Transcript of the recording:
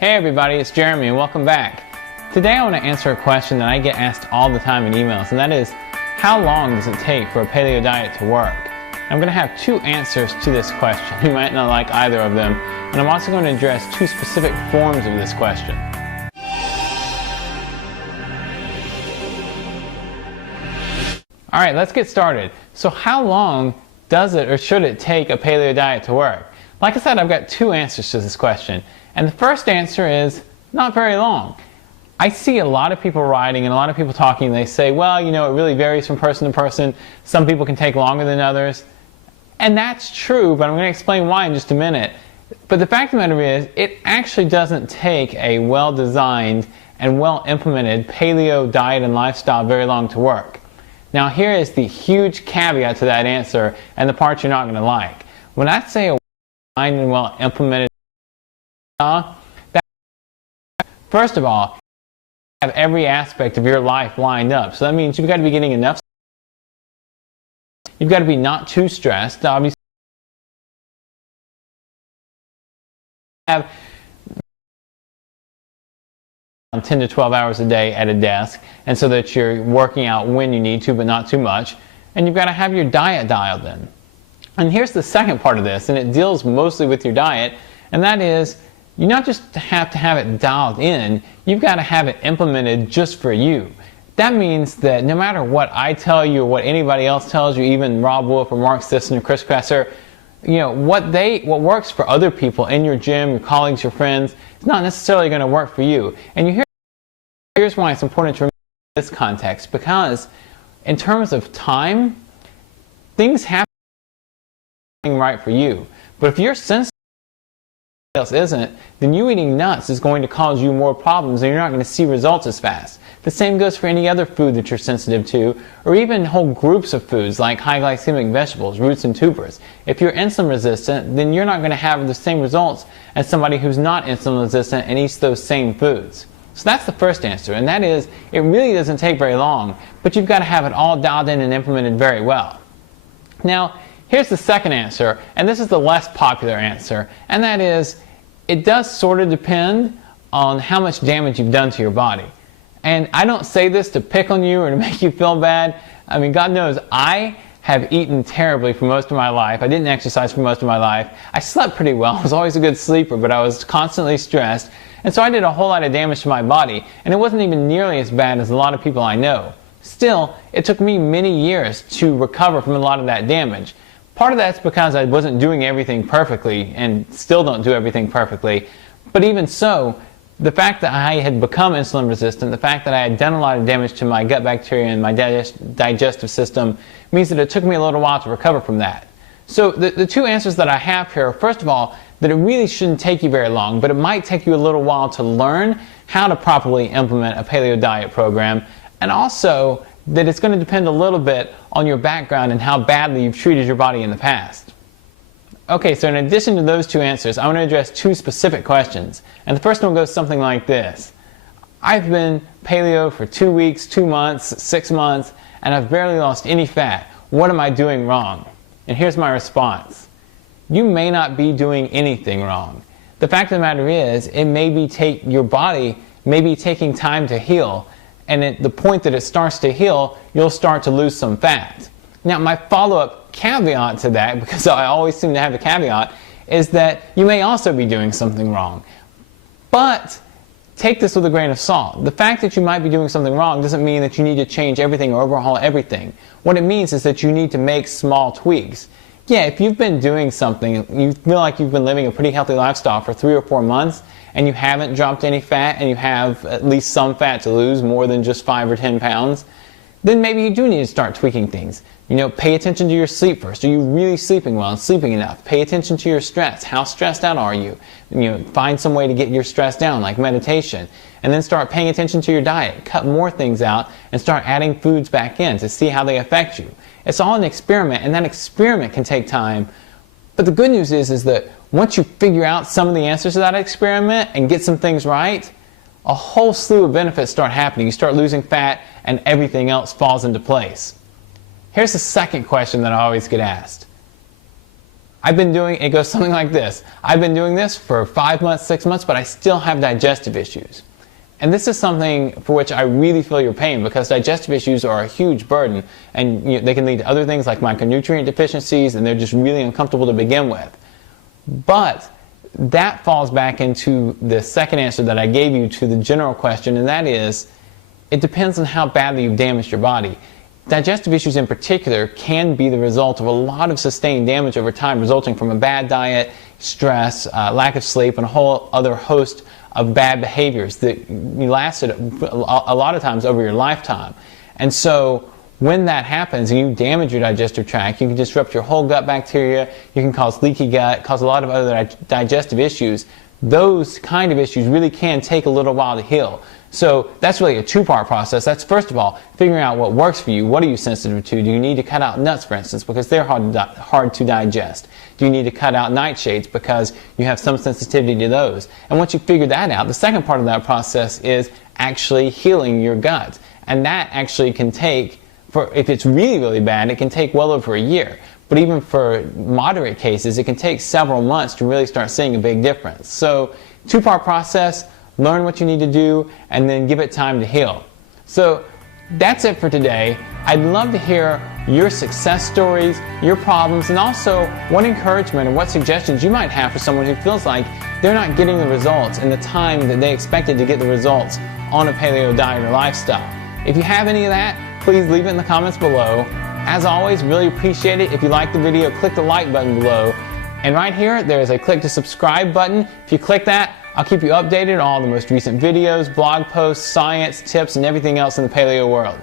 Hey everybody, it's Jeremy and welcome back. Today I want to answer a question that I get asked all the time in emails, and that is, how long does it take for a paleo diet to work? I'm going to have two answers to this question. You might not like either of them, and I'm also going to address two specific forms of this question. Alright, let's get started. So how long does it or should it take a paleo diet to work? Like I said, I've got two answers to this question. And the first answer is not very long. I see a lot of people writing and a lot of people talking, and they say, well, you know, it really varies from person to person. Some people can take longer than others. And that's true, but I'm going to explain why in just a minute. But the fact of the matter is, it actually doesn't take a well-designed and well-implemented paleo diet and lifestyle very long to work. Now here is the huge caveat to that answer, and the part you're not going to like. When I say a well-designed and well-implemented, first of all, you have every aspect of your life lined up. So that means you've got to be getting enough sleep. You've got to be not too stressed. Obviously, have 10 to 12 hours a day at a desk, and so that you're working out when you need to, but not too much. And you've got to have your diet dialed in. And here's the second part of this, and it deals mostly with your diet, and that is, you not just have to have it dialed in, you've got to have it implemented just for you. That means that no matter what I tell you or what anybody else tells you, even Rob Wolf or Mark Sisson or Chris Kresser, you know, what works for other people in your gym, your colleagues, your friends, it's not necessarily going to work for you. And here's why it's important to remember this context, because in terms of time, things happen right for you. But if you're sensitive else isn't, then you eating nuts is going to cause you more problems and you're not going to see results as fast. The same goes for any other food that you're sensitive to, or even whole groups of foods like high glycemic vegetables, roots and tubers. If you're insulin resistant, then you're not going to have the same results as somebody who's not insulin resistant and eats those same foods. So that's the first answer, and that is, it really doesn't take very long, but you've got to have it all dialed in and implemented very well. Now, here's the second answer, and this is the less popular answer, and that is, it does sort of depend on how much damage you've done to your body. And I don't say this to pick on you or to make you feel bad. I mean, God knows, I have eaten terribly for most of my life. I didn't exercise for most of my life. I slept pretty well. I was always a good sleeper, but I was constantly stressed. And so I did a whole lot of damage to my body, and it wasn't even nearly as bad as a lot of people I know. Still, it took me many years to recover from a lot of that damage. Part of that's because I wasn't doing everything perfectly and still don't do everything perfectly. But even so, the fact that I had become insulin resistant, the fact that I had done a lot of damage to my gut bacteria and my digestive system means that it took me a little while to recover from that. So the two answers that I have here are, first of all, that it really shouldn't take you very long, but it might take you a little while to learn how to properly implement a paleo diet program, and also that it's going to depend a little bit on your background and how badly you've treated your body in the past. Okay, so in addition to those two answers, I want to address two specific questions. And the first one goes something like this. I've been paleo for 2 weeks, 2 months, 6 months, and I've barely lost any fat. What am I doing wrong? And here's my response. You may not be doing anything wrong. The fact of the matter is, your body may be taking time to heal, and at the point that it starts to heal, you'll start to lose some fat. Now, my follow-up caveat to that, because I always seem to have the caveat, is that you may also be doing something wrong. But take this with a grain of salt. The fact that you might be doing something wrong doesn't mean that you need to change everything or overhaul everything. What it means is that you need to make small tweaks. Yeah, if you've been doing something, you feel like you've been living a pretty healthy lifestyle for 3 or 4 months, and you haven't dropped any fat, and you have at least some fat to lose, more than just 5 or 10 pounds, then maybe you do need to start tweaking things. You know, pay attention to your sleep first. Are you really sleeping well and sleeping enough? Pay attention to your stress. How stressed out are you? You know, find some way to get your stress down, like meditation. And then start paying attention to your diet. Cut more things out and start adding foods back in to see how they affect you. It's all an experiment, and that experiment can take time. But the good news is that once you figure out some of the answers to that experiment and get some things right, a whole slew of benefits start happening. You start losing fat, and everything else falls into place. Here's the second question that I always get asked. it goes something like this. I've been doing this for 5 months, 6 months, but I still have digestive issues. And this is something for which I really feel your pain, because digestive issues are a huge burden, and they can lead to other things like micronutrient deficiencies, and they're just really uncomfortable to begin with. But that falls back into the second answer that I gave you to the general question, and that is, it depends on how badly you've damaged your body. Digestive issues in particular can be the result of a lot of sustained damage over time, resulting from a bad diet, stress, lack of sleep, and a whole other host of bad behaviors that lasted a lot of times over your lifetime. And so when that happens and you damage your digestive tract, you can disrupt your whole gut bacteria, you can cause leaky gut, cause a lot of other digestive issues. Those kind of issues really can take a little while to heal. So that's really a two-part process. That's, first of all, figuring out what works for you. What are you sensitive to? Do you need to cut out nuts, for instance, because they're hard to digest? Do you need to cut out nightshades because you have some sensitivity to those? And once you figure that out, the second part of that process is actually healing your gut. And that actually can take, if it's really, really bad, it can take well over a year. But even for moderate cases, it can take several months to really start seeing a big difference. So, two-part process. Learn what you need to do, and then give it time to heal. So that's it for today. I'd love to hear your success stories, your problems, and also what encouragement or what suggestions you might have for someone who feels like they're not getting the results in the time that they expected to get the results on a paleo diet or lifestyle. If you have any of that, please leave it in the comments below. As always, really appreciate it. If you like the video, click the like button below. And right here, there is a click to subscribe button. If you click that, I'll keep you updated on all the most recent videos, blog posts, science, tips, and everything else in the paleo world.